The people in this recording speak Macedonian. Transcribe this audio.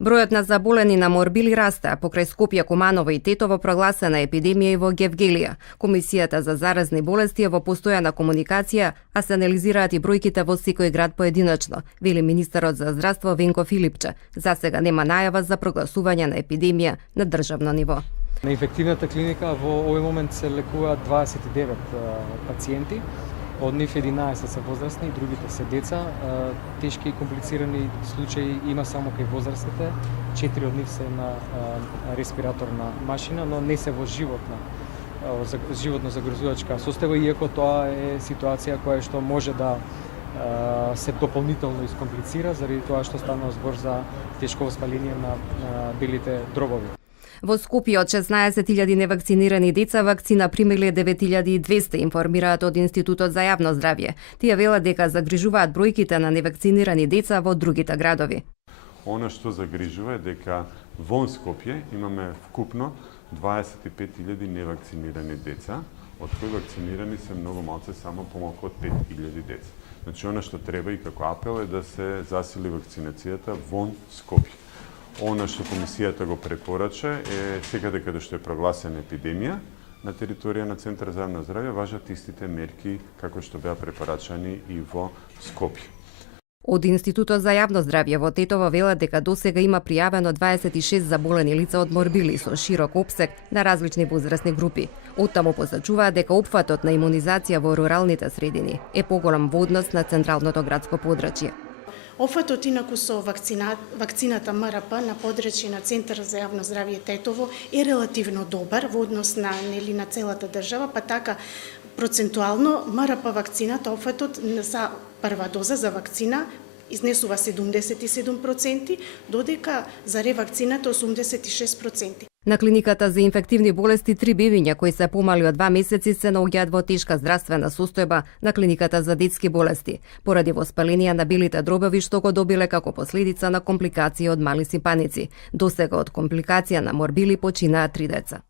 Бројот на заболени на морбили расте, а покрај Скопје, Куманово и Тетово прогласена епидемија и во Гевгелија. Комисијата за заразни болести е во постојана комуникација, а се анализираат и бројките во секој град поединечно, вели министерот за здравство Венко Филипче. За сега нема најава за прогласување на епидемија на државно ниво. На инфективната клиника во овој момент се лекуваат 29 пациенти. Од нив 11 се возрастни и другите се деца. Тешки и комплицирани случаи има само кај возрастните. 4 од нив се на респираторна машина, но не се во животно загрозувачка состојба, иако тоа е ситуација која што може да се дополнително искомплицира заради тоа што станува збор за тешко воспаление на белите дробови. Во Скопје од 16.000 невакцинирани деца вакцина примиле 9.200, информираат од Институтот за јавно здравје. Тие велат дека загрижуваат бројките на невакцинирани деца во другите градови. Она што загрижува е дека во Скопје имаме вкупно 25.000 невакцинирани деца, од кои вакцинирани се многу малце, само помалку од 5.000 деца. Значи, она што треба и како апел е да се засили вакцинацијата во Скопје. Она што комисијата го препорача е секаде каде што е прогласена епидемија на територија на Центар за јавно здравје важат истите мерки како што беа препорачани и во Скопје. Од Институтот за јавно здравје во Тетово велат дека досега има пријавено 26 заболени лица од морбили со широк опсег на различни возрастни групи. Оттаму посочуваат дека опфатот на имунизација во руралните средини е поголем во однос на централното градско подрачје. Офатот инаку со вакцината МРП на подрачје на Центар за јавно здравје Тетово е релативно добар во однос на целата држава, па така процентуално МРП вакцината офатот за прва доза за вакцина изнесува 77%, додека за ревакцината 86%. На клиниката за инфективни болести 3 бебиња кои се помали од 2 месеци се наоѓаат во тешка здравствена состојба на клиниката за детски болести, поради воспаление на белите дробови што го добиле како последица на компликации од мали сипаници. Досега од компликација на морбили починаа 3 деца.